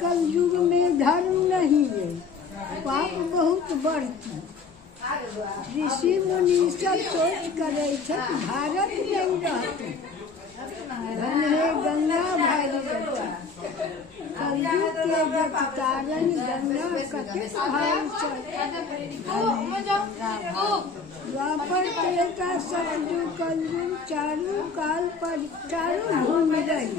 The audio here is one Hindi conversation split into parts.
कल युग में धर्म नहीं है, पाप बहुत बढ़ती। ऋषि मुनि सब सोच करे भारत नहीं रहते। धन है गंगा भागीरथी, कलयुग के गति कारण गंगा कटे भाव द्वापर त्रेता सतयुग कलयुग चारों काल पर चारों घूम रही।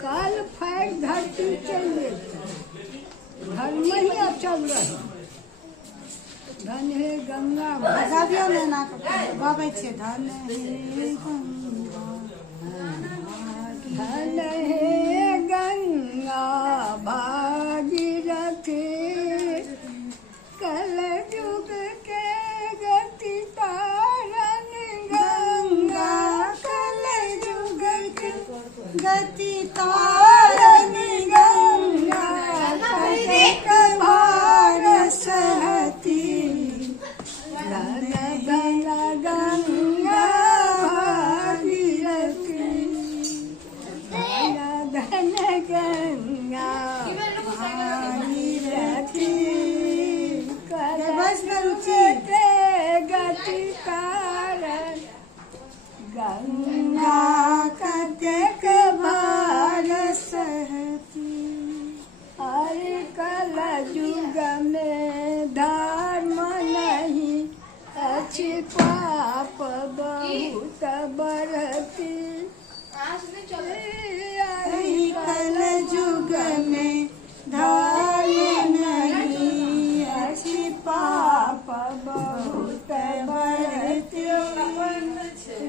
काल फैल धरती चले, धर्म ही अचल रहे। धन है गंगा धन है गंगा भागीरथी, कल युग के गति तारण गंगा, कल युग के गति तारण गंगा, भार सहती। धन धन गंगा भागीरथी, धन धन गंगा भागीरथी, के गति कारण गंगा कतेक भार सहती। अरे कल युग में धर्म नहीं, अच्छी पाप बहुत बढ़ती। कल युग में धर्म नहीं, अच्छी पाप बहुत बढ़ती।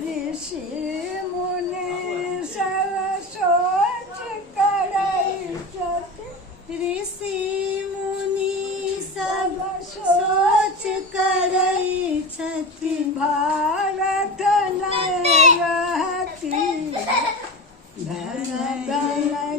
ऋषि मुनि सब सोच करई छथि, ऋषि मुनि सब सोच करई छथि, भारत नहीं रहती। धन धन